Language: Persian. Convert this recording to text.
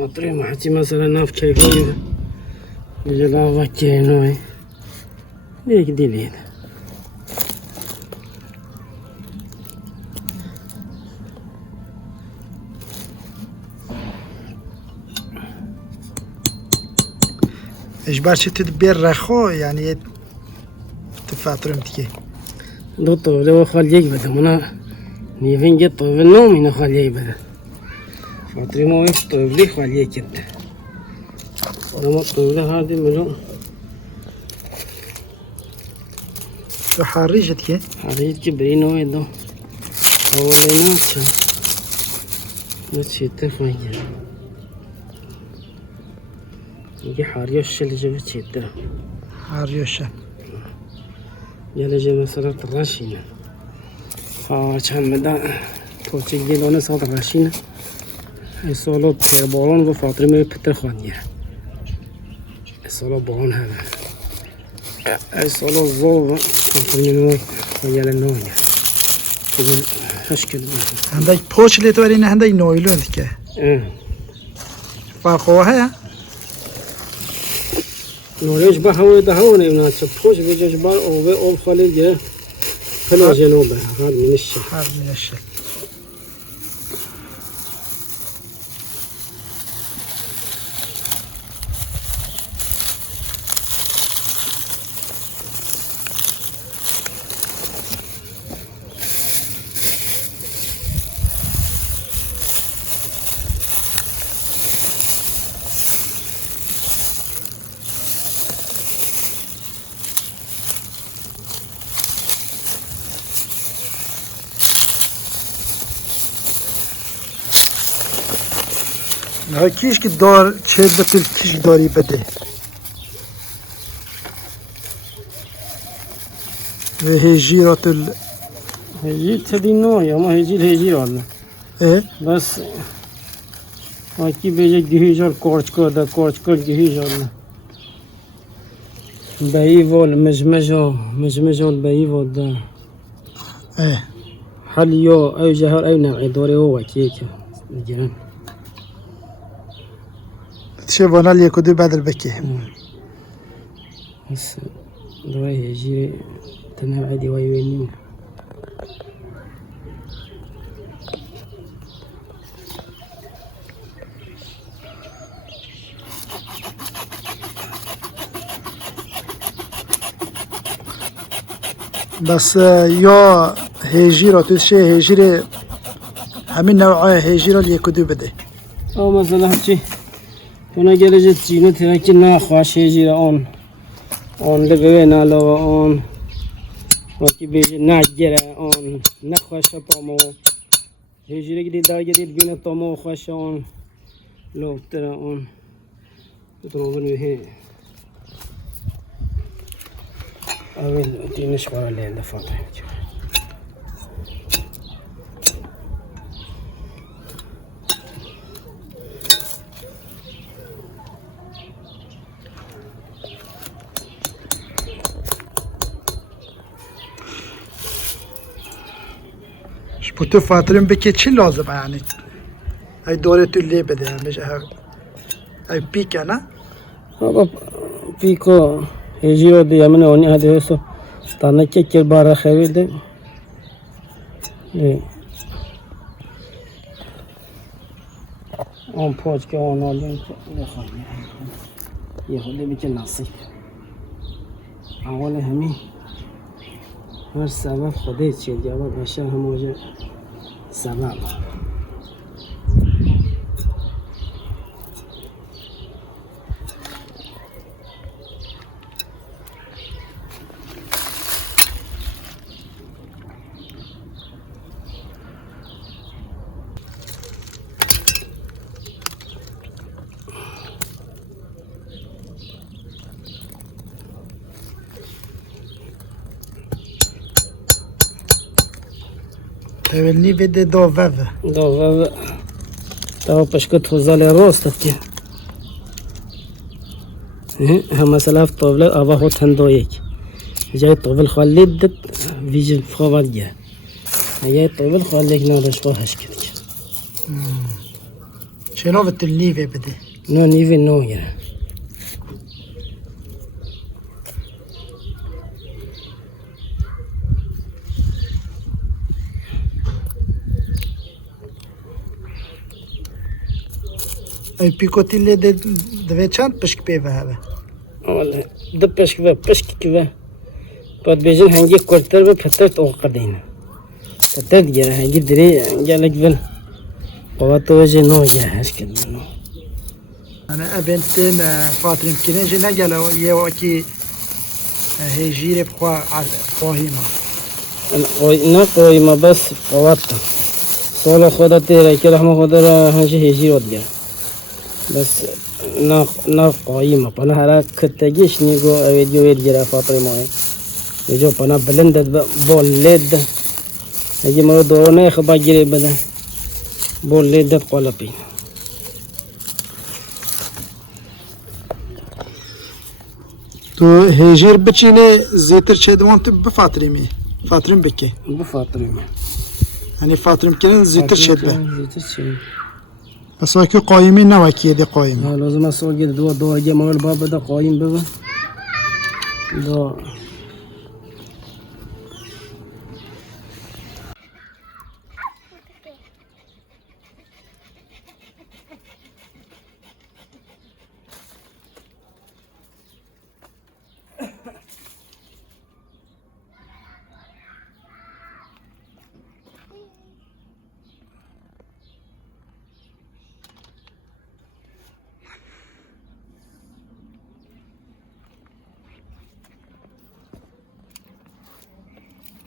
فترة ما حكي مثلا ناف كيفية يجلا وكينوي ليك دليل اجبار شي تدبير رخو يعني تفاترم تكي دو طول وخال يقبل منا نيفين جت طول النوم هنا خال يقبل فترة ما يفطر لي خال يكد لما طول هذه ملو تو حارجة تكي حريت كبرينو يدو حولينا شو نتشي تفاجأ يجي حاريوش اللي جبت شيء حاريوشة يلا جي مثلا الراشينة كان مدى توتي جيلونا صوت الراشينة اي سولو بولون وفاطري مي بتر خوانير اي سولو بولون هذا اي سولو زول فاطري مي ويالا نونيا تقول هشكل عندك بوش اللي تورينا عندك نويلون تكي فاقوها يا نوريش بهوي دهوني وناس بوش بيجي جبال او خالي جه فلا جنوبه هذا من الشيء حار من الشيء هاي كيش كدار شيد بتل كيش داري بده وهي جيرات هيجي تدينو يا ما هيجي والله ايه بس اكيد بيجي جهيجر كورتش جهيجر بايفول مجمجو البايفول ده ايه حليو اي جهر اي نوع دوري هو كيك الجيران تشوفنا اللي يكودي بعد البكي بس دوري هيجي تنوع عادي ويني بس يا هيجيرة تشي هيجيرة همين نوع هيجيرة اللي يكودي بده او مثلا هاتشي انا جلجت جينو تراكي ناخواش هيجي اون لبوينا لو اون وكي بيجي ناجرة اون نخواش طمو هيجي جديد دار جديد بينا طمو خواش اون لو ترى اون تضربون به اول تينش ولا اللي دفعت شبوتو فاترين بكي چی لازم يعني هاي دورة اللي بده يعني مش هاي بيك انا هذا بيكو هيجي دي من هوني هذا يسو تانا كيكل بارا خير ده اون بوج كي اون اولين یه خود بکن نصیب اول همین هر سبب خودت چیه جواب بشه هموجه سبب تولنی بده دو وو دو تا پشکت توزال راست که هم مثلا طاوله آوا هو تندو یک جای طاول خالد ویژن خوابت گه جای طاول خالد نداشت خواهش کرد شنو بتلنی بده نو نیوی نو گره ای پیکوتیله دوی چند پشک پیوه هوا والله ده پشک که بعد بیشتر هنگی کورتر به پترت آقادینه پترت گره هنگی دری گلک بن قوت توجه نو گره هش کد نو انا ابنتين فاطرين كنيجي نجلا يوكي هيجيري بخوا فاهمة نه کوئی ما بس قوت سوال خدا تیره که رحمه خدا را هنچه هجی ود گره بس نه قایمه پناه هر کتگیش نیگو اوید یوید گره فاطری ماه جو پناه بلندت بول لید اگه مرو دورونه خبا گیره بده بول لیدت قولا پین تو هيجير بتشيني زيتر شدوان تب بفاطريمي فاطرين بكي بو فاطری ماه يعني فاطرين كنن زيتر شدبه زیتر چی بس واكي قايمين نواكي دي قايم لازم اصول گیر دو اگه مرو باب بده قایم ببن دو